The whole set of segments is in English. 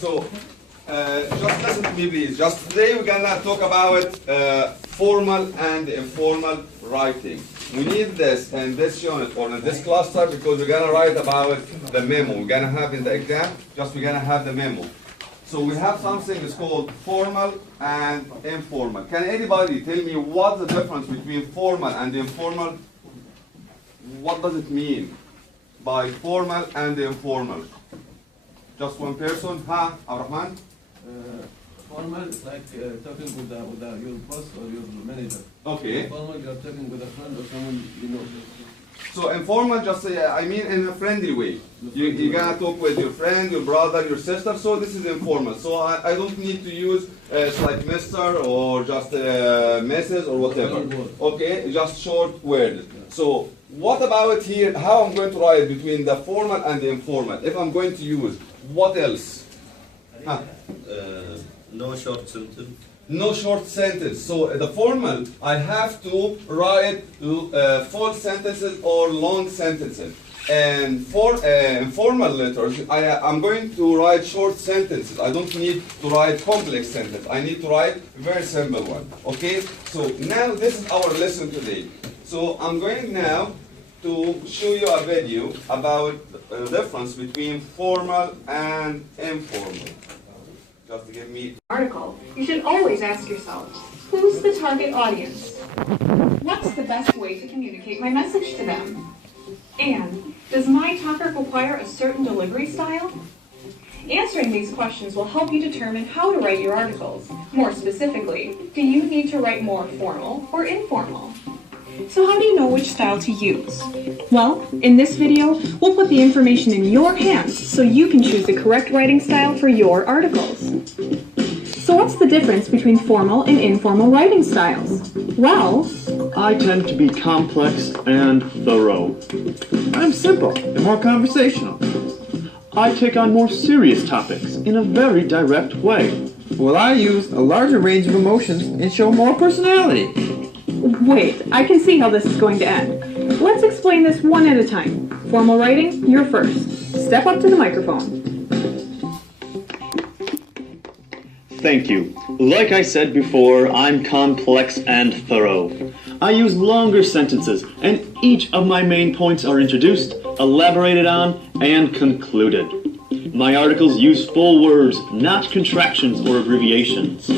So, just listen to me, please. Just today we're gonna talk about formal and informal writing. We need this in this unit or in this cluster because we're gonna write about the memo. We're gonna have in the exam, we're gonna have the memo. So we have something that's called formal and informal. Can anybody tell me what's the difference between formal and informal? What does it mean by formal and informal? Just one person? Ha, Abdurrahman? Formal is like talking with your boss or your manager. Okay. Informal, you're talking with a friend or someone you know. So informal, just I mean in a friendly way. You're gonna talk with your friend, your brother, your sister. So this is informal. So I don't need to use like Mister or just Mrs. or whatever. Okay, just short word. So what about here? How I'm going to write between the formal and the informal? If I'm going to use what else? Huh? No short sentence. No short sentence. So the formal, I have to write full sentences or long sentences. And for informal letters, I'm going to write short sentences. I don't need to write complex sentences. I need to write a very simple one. Okay? So now this is our lesson today. So I'm going now to show you a video about the difference between formal and informal. Just to give me article, you should always ask yourself, who's the target audience? What's the best way to communicate my message to them? And does my topic require a certain delivery style? Answering these questions will help you determine how to write your articles. More specifically, do you need to write more formal or informal? So how do you know which style to use? Well, in this video, we'll put the information in your hands so you can choose the correct writing style for your articles. So what's the difference between formal and informal writing styles? Well, I tend to be complex and thorough. I'm simple and more conversational. I take on more serious topics in a very direct way. Well, I use a larger range of emotions and show more personality. Wait, I can see how this is going to end. Let's explain this one at a time. Formal writing, you're first. Step up to the microphone. Thank you. Like I said before, I'm complex and thorough. I use longer sentences, and each of my main points are introduced, elaborated on, and concluded. My articles use full words, not contractions or abbreviations.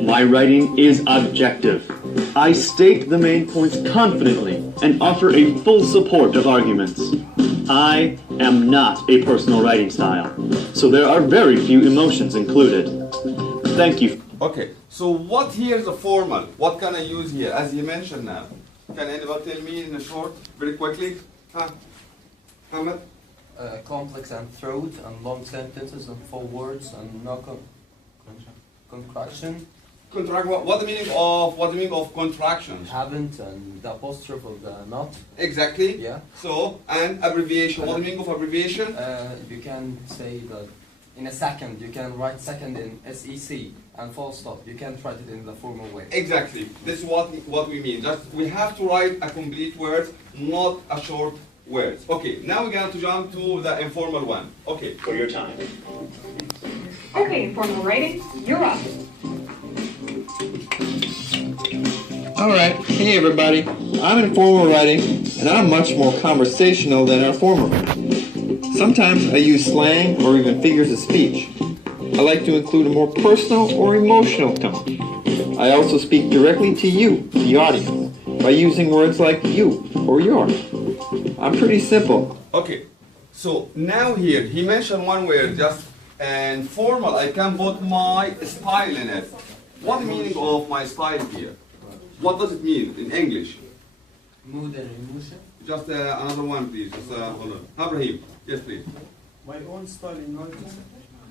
My writing is objective. I state the main points confidently and offer a full support of arguments. I am not a personal writing style, so there are very few emotions included. Thank you. Okay, so what here is a formal? What can I use here, as you mentioned now? Can anybody tell me in a short, very quickly? Huh? Hamad? Complex and throat and long sentences and full words and no contraction. What the meaning of contractions? Haven't and the apostrophe of the not. Exactly. Yeah. So, and abbreviation. What the meaning of abbreviation? You can say that in a second. You can write second in SEC and full stop. You can't write it in the formal way. Exactly. This is what we mean. Just we have to write a complete word, not a short word. Okay. Now we're going to jump to the informal one. Okay. For your time. Okay, informal writing, you're up. Alright, hey everybody. I'm in formal writing, and I'm much more conversational than our formal. Sometimes I use slang or even figures of speech. I like to include a more personal or emotional tone. I also speak directly to you, the audience, by using words like you or your. I'm pretty simple. Okay. So now here he mentioned one word, just and formal. I can put my style in it. What the meaning of my style here? What does it mean in English? Mood and emotion. Just another one, please. Just hold on. Abraham, yes, please. My own style in writing.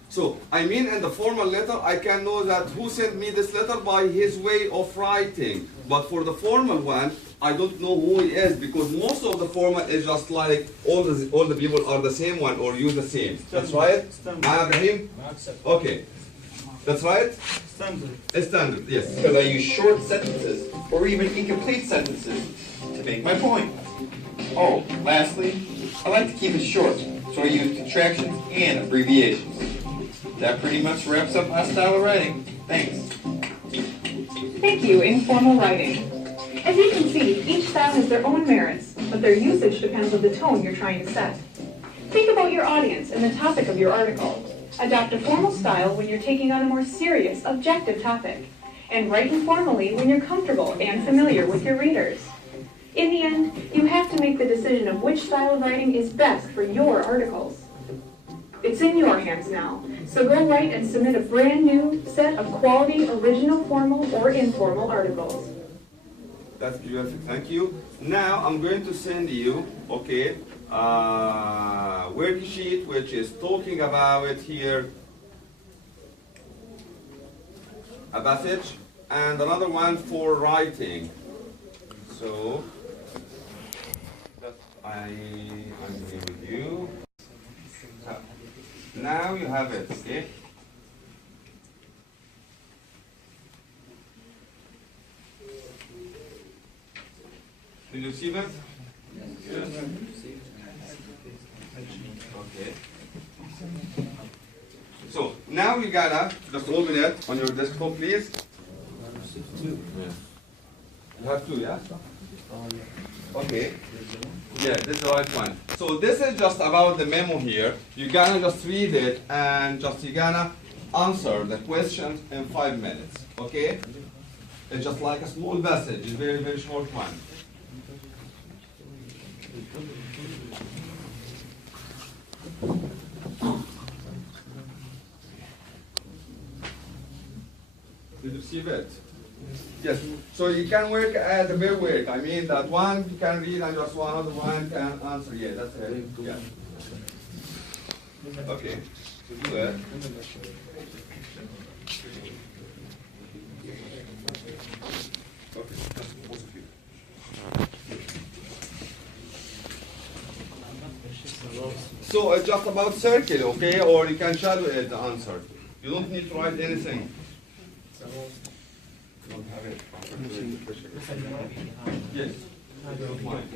So, I mean in the formal letter, I can know that who sent me this letter by his way of writing. But for the formal one, I don't know who he is because most of the formal is just like all the people are the same one or use the same. That's right? Abraham? Okay. That's right? Standard. Standard, yes. Because I use short sentences or even incomplete sentences to make my point. Oh, lastly, I like to keep it short, so I use contractions and abbreviations. that pretty much wraps up my style of writing. Thanks. Thank you, informal writing. As you can see, each style has their own merits, but their usage depends on the tone you're trying to set. Think about your audience and the topic of your article. Adopt a formal style when you're taking on a more serious, objective topic, and write informally when you're comfortable and familiar with your readers. In the end, you have to make the decision of which style of writing is best for your articles. It's in your hands now, so go write and submit a brand new set of quality, original, formal, or informal articles. That's beautiful, thank you. Now I'm going to send you, okay, worksheet which is talking about it here, a passage, and another one for writing. So, I'm here with you. Now you have it, okay? Did you see that? Yes. Okay. So now you gotta just open it on your desktop, please. You have two, yeah? Okay. Yeah, this is the right one. So this is just about the memo here. You gotta just read it and just you gotta answer the questions in 5 minutes. Okay? It's just like a small message. It's very, very short one. Did you receive it? Yes. So you can work at the very work. I mean that one you can read and just one other one can answer. Yeah, that's it. Yeah. Okay. So do that. Okay. That's both of you. So it's just about circle, okay? Or you can shadow it, the answer. You don't need to write anything. Don't have it. Yes. Don't mind.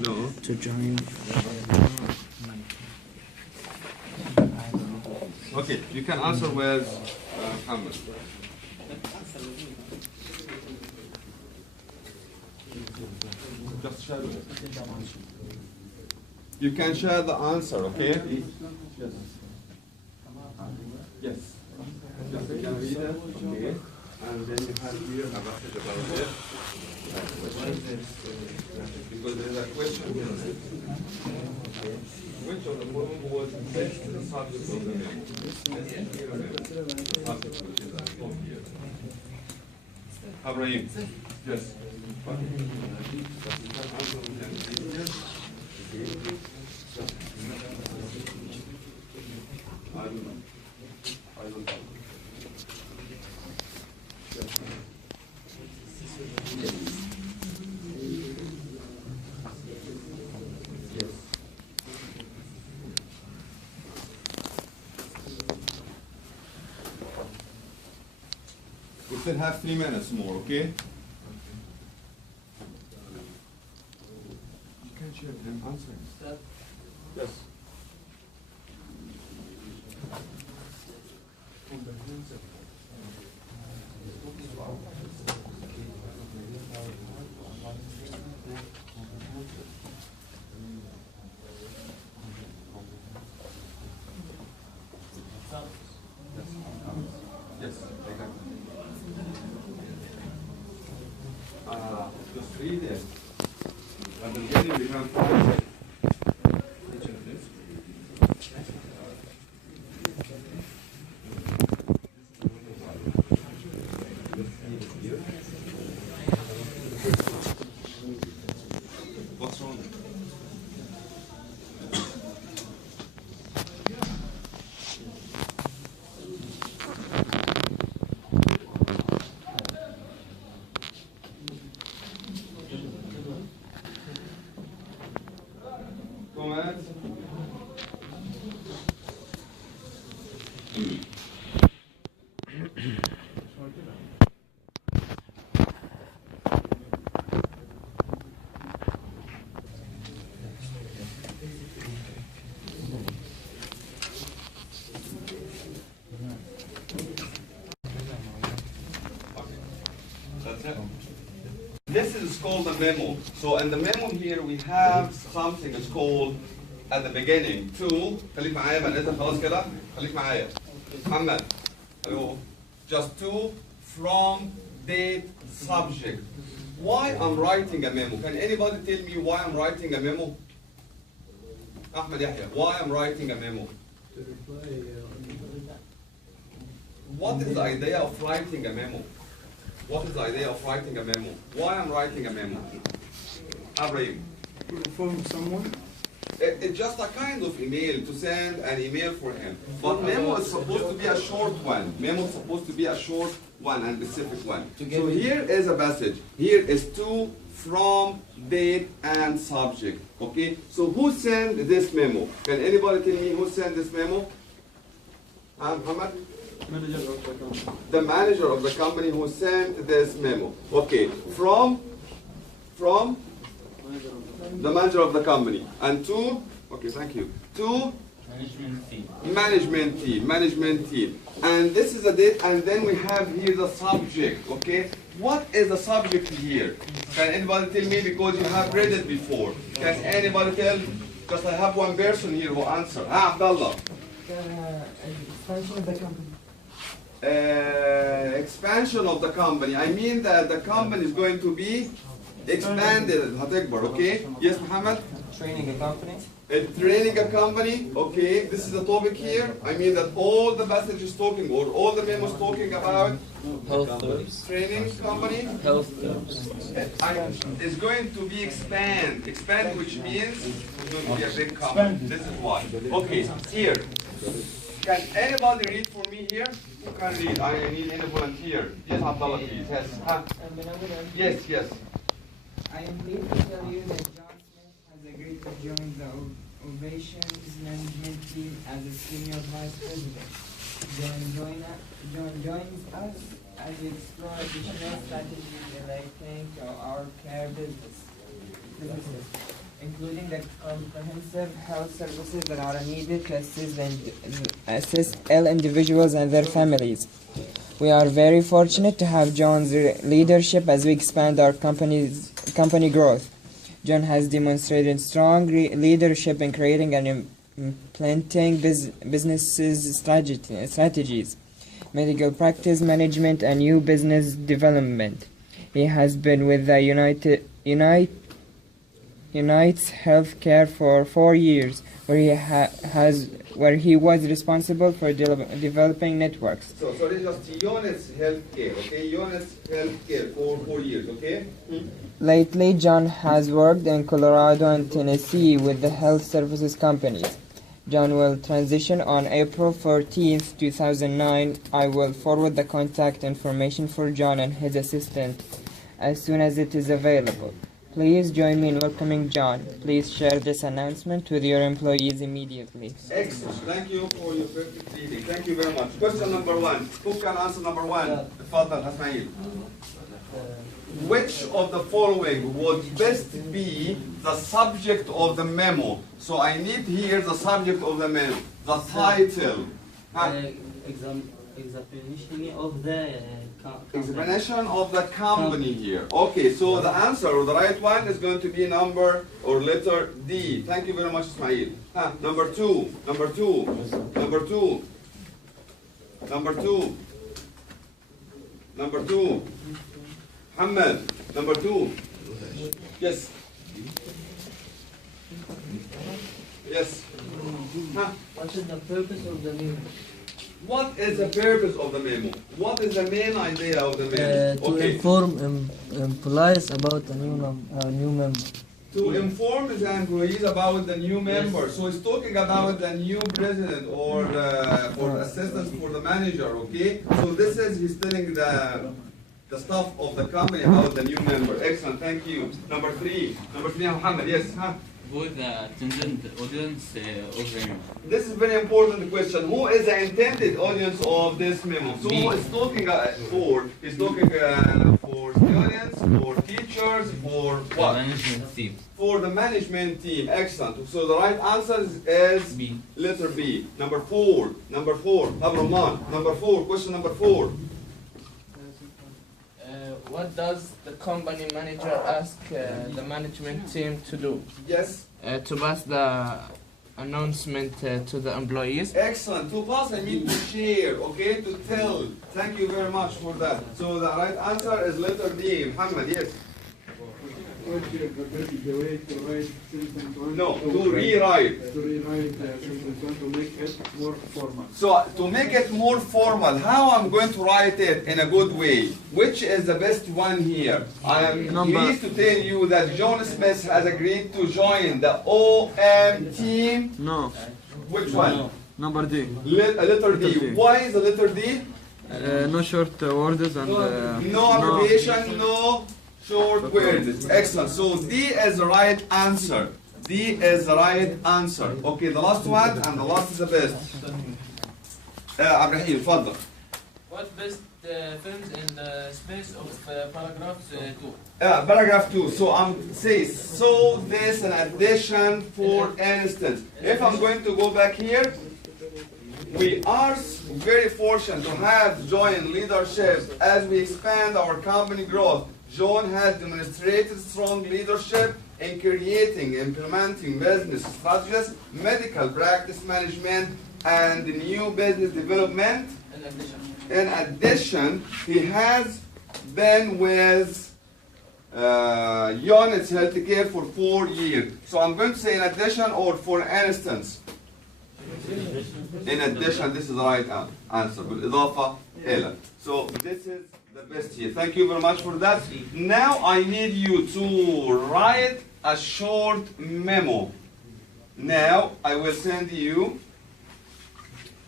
No. To join. Okay, you can answer with Hamid. Just share it. You can share the answer, okay? Yes. Yes. Just you can read it, okay? And then you have here a message about it. Because there is a question. Which of the following was best the subject of the memo? Subject, which is at top here. Abraham. Yes. I don't know. I don't know. We still have 3 minutes more, okay? You can share them answering. Yes. Yes, just read it. At the beginning, we have to what's wrong? This is called a memo. So in the memo here we have something that's called at the beginning to خليك معايا بقى نزل خلاص كده خليك معايا محمد hello just to from date subject. Why I'm writing a memo? Can anybody tell me why I'm writing a memo? Ahmed Yahya, why I'm writing a memo? What is the idea of writing a memo? What is the idea of writing a memo? Why I'm writing a memo? Abraham. To inform someone. It's just a kind of email, to send an email for him. But memo is supposed to be a short one. Memo is supposed to be a short one and specific one. So here is a message. Here is to, from, date, and subject. Okay? So who sent this memo? Can anybody tell me who sent this memo? Muhammad? Manager of the company. The manager of the company who sent this memo. Okay. From the manager of the company. And to, okay, thank you. To management team. And this is a date, and then we have here the subject, okay? What is the subject here? Can anybody tell me, because you have read it before? Can anybody tell? Because I have one person here who answered. Abdullah. Expansion of the company. Expansion of the company. I mean that the company is going to be expanded. هتكبر, okay? Yes, Muhammad? Training a company. Training a company, okay, this is the topic here. I mean that all the message is talking, or all the memos talking about Health service. training company. Health service. Is going to be expand, which means it's going to be a big company. This is why. Okay, here. Can anybody read for me here? Who can read? I need any volunteer. Yes, Abdullah, please. Yes. Yes. I am pleased to tell you that John Smith has agreed to join the Ovations management team as a senior vice president. John joins us as we explore additional strategies relating to our care businesses, including the comprehensive health services that are needed to assist ill individuals and their families. We are very fortunate to have John's leadership as we expand our company growth. John has demonstrated strong leadership in creating and implementing businesses strategies, medical practice management, and new business development. He has been with the Unites Healthcare for 4 years, where he was responsible for developing networks. So this is just Units Healthcare, okay? Units Healthcare for 4 years, okay? Lately, John has worked in Colorado and Tennessee with the health services companies. John will transition on April 14th, 2009. I will forward the contact information for John and his assistant as soon as it is available. Please join me in welcoming John. Please share this announcement with your employees immediately. Excellent. Thank you for your perfect reading. Thank you very much. Question number 1. Who can answer number 1? تفضل اسماعيل. Which of the following would best be the subject of the memo? So I need here the subject of the memo, the title. Examination of the Explanation of the company here. Okay, so the answer, or the right one, is going to be number or letter D. Thank you very much, Ismail. Number 2. Number 2. Number 2. Number 2. Number 2. Muhammad. Number 2. Yes. Yes. What is the purpose of the memo? What is the purpose of the memo? What is the main idea of the memo? To inform employees about a new member. To inform the employees about the new member. So it's talking about the new president or for assistance for the manager, okay? So this is, he's telling the staff of the company about the new member. Excellent, thank you. Number 3. Number 3, Muhammad, yes? Who is the intended audience of the memo? This is a very important question. Who is the intended audience of this memo? So who is talking for? He's talking for students, for teachers, for what? The management team. For the management team. Excellent. So the right answer is B. Letter B. Number 4. Number 4. Abraman. Number 4. Question number 4. What does the company manager ask the management team to do? Yes. To pass the announcement to the employees. Excellent. To pass, I mean to share, okay? To tell. Thank you very much for that. So the right answer is letter D. Muhammad, yes. The way to write sentence one. No, to rewrite. To rewrite sentence one to make it more formal. So to make it more formal, how I'm going to write it in a good way? Which is the best one here? I am pleased to tell you that John Smith has agreed to join the OM team. No. Which one? Number D. Letter D. Why is the letter D? No short words and no abbreviation, no short words. Excellent. So D is the right answer. D is the right answer. Okay, the last one and the last is the best. Abrahim, تفضل. What best films in the space of paragraphs 2? Paragraph 2. So so this an addition for instance. If I'm going to go back here, we are very fortunate to have joint leadership as we expand our company growth. John has demonstrated strong leadership in creating, implementing business strategies, medical practice management, and new business development. In addition, he has been with Units Healthcare for 4 years. So I'm going to say in addition or for instance. In addition, this is the right answer. بالإضافة إلى. So this is the best here. Thank you very much for that. Now I need you to write a short memo. Now I will send you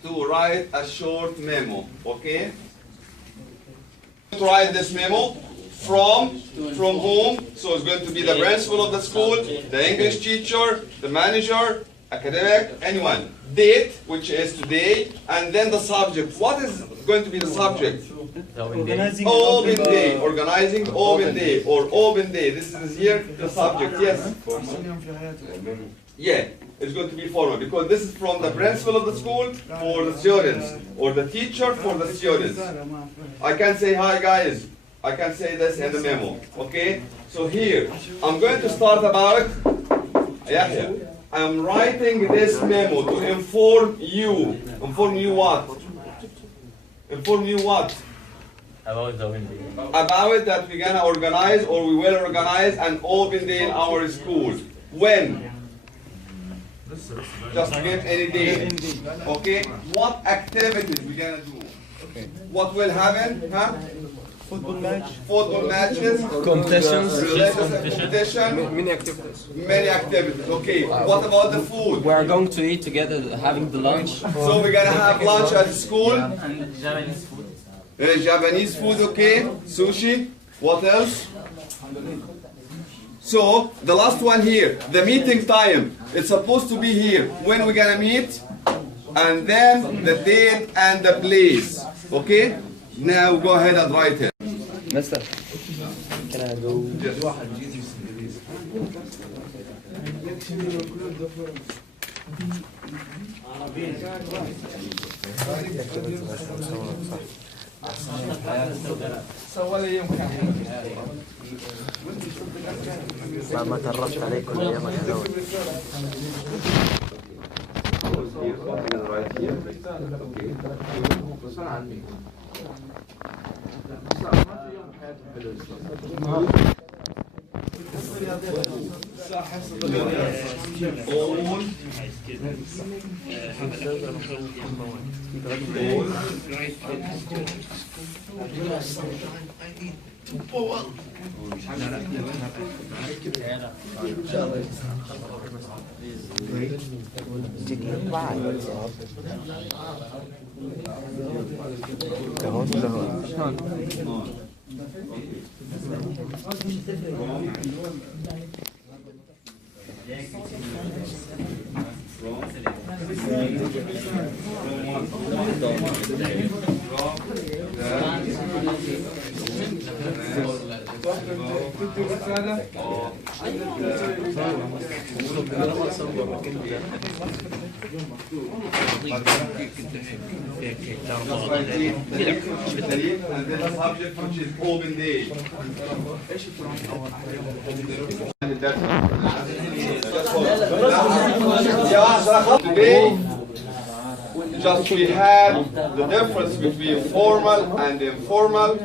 to write a short memo. Okay? To write this memo from whom? So it's going to be the principal of the school, the English teacher, the manager, academic, anyone. Date, which is today, and then the subject. What is going to be the subject? Organizing open day. Organizing open day or open day. This is here the subject. Yes. Yeah, it's going to be formal because this is from the principal of the school for the students or the teacher for the students. I can say hi guys. I can say this in the memo. Okay. So here I'm going to start about. Yahya. I'm writing this memo to inform you. Inform you what? Inform you what? About the window. About that we're gonna organize or we will organize an open day in our school. When? Just give any day. Okay? What activities we're gonna do? What will happen? Huh? Football match. Football matches. Competitions. Religious competition. Many activities. Many activities. Okay. What about the food? We are going to eat together, having the lunch. So we're gonna have lunch at school. And Japanese food. Japanese food, okay. Sushi. What else? So the last one here, the meeting time. It's supposed to be here. When we're gonna meet, and then the date and the place. Okay. Now go ahead and write it. Mister, can I go? ما تعرفت عليكم ايام الحلوة. تدي رسالة الدليل and then the subject which is open day. Today, just we had the difference between formal and informal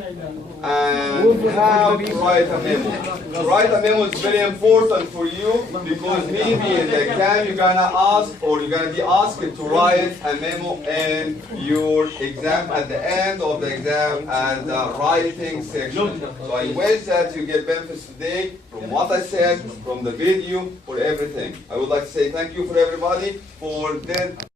and how to write a memo. To write a memo is very important for you because maybe in the exam you're gonna ask or you're gonna be asked to write a memo in your exam at the end of the exam and the writing section. So I wish that you get benefits today from what I said, from the video, for everything. I would like to say thank you for everybody for that.